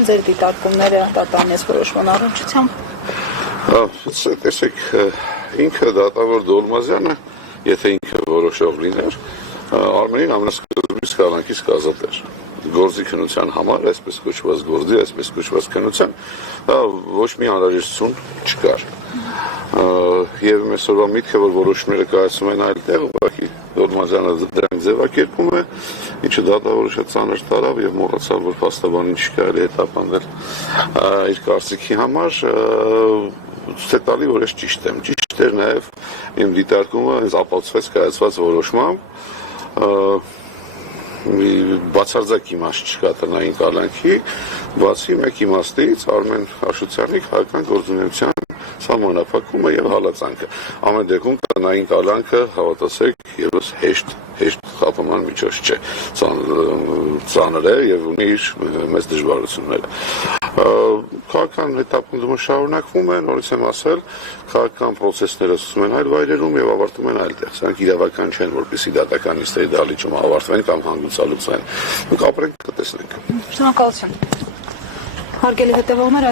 են ձեր դիտարկումները դատարանի որոշման առնչությամբ։ Տեսեք, ինքը դատավոր Դոլմազյանը, եթե ինքը որոշող լիներ, Արմենին ամենասկզբից կալանքից կազատեր։ Գործի քննության համար, այսպես կոչված գործի, այսպես կոչված քննության, ոչ մի անհրաժեշտություն չկար։ Եվ այսօրվա միտքը, որ որոշումները կայացում են այլ տեղ, ուղղակի Դոլմազյանը դրանք ձևակերպում է, ինչը դատավորը շատ ծանր տարավ եւ մոռացավ, որ փաստաբանին չկարելի հետապնդել իր կարծիքի համար, ցույց տալի, որ ես ճիշտ եմ։ Ճիշտ էր նաեւ իմ դիտարկումը ապացուցված կայացված որոշմամբ, բացարձակ իմաստ չկա տնային կալանքի, բացի մեկ իմաստից Արմեն Աշոտյանի քաղաքական գործունեության սահմանափակումը եւ հալածանքը։ Ամեն դեպքում տնային կալանքը, հավատացեք, եւս հեշտ խափման միջոց չէ, ծանր է եւ ունի իր մեծ դժվարությունները։ Քաղաքական հետապնդումը շարունակվում է, նորից եմ ասել, քաղաքական process-ները սկսում են այլ վայրերում եւ ավարտվում են այլտեղ։ Սրանք իրավական չեն, որպեսզի դատական նիստերի դահլիճում ավարտվեն կամ հանգուցալուծվեն։ Մենք ապրենք, կտեսնենք։ Շնորհակալություն։ Հարգելի հետևողներ,